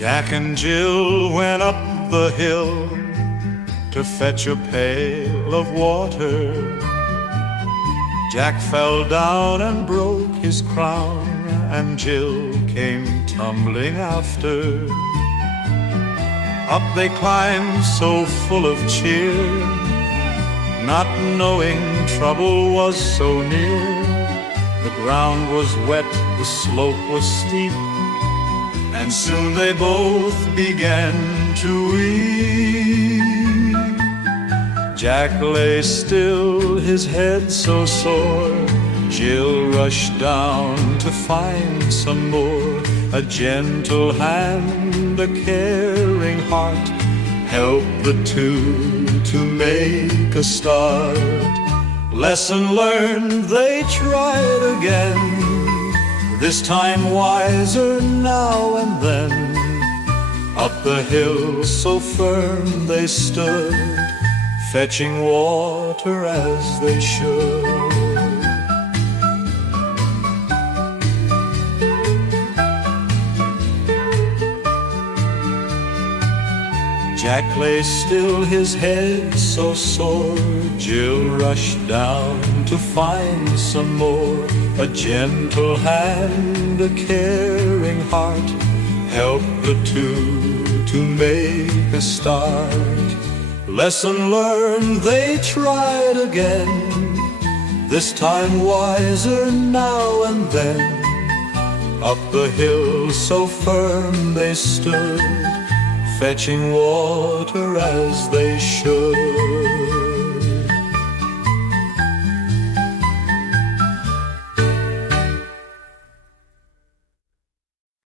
Jack and Jill went up the hill to fetch a pail of water. Jack fell down and broke his crown, and Jill came tumbling after. Up they climbed so full of cheer, not knowing trouble was so near. The ground was wet, the slope was steep, and soon they both began to weep. Jack lay still, his head so sore. Jill rushed down to find some more. A gentle hand, a caring heart, helped the two to make a start. Lesson learned, they tried again, this time wiser now and then. Up the hill so firm they stood, fetching water as they should. Jack lay still, his head so sore. Jill rushed down to find some more. A gentle hand, a caring heart, helped the two to make a start. Lesson learned, they tried again, this time wiser now and then. Up the hill so firm they stood, fetching water as they should.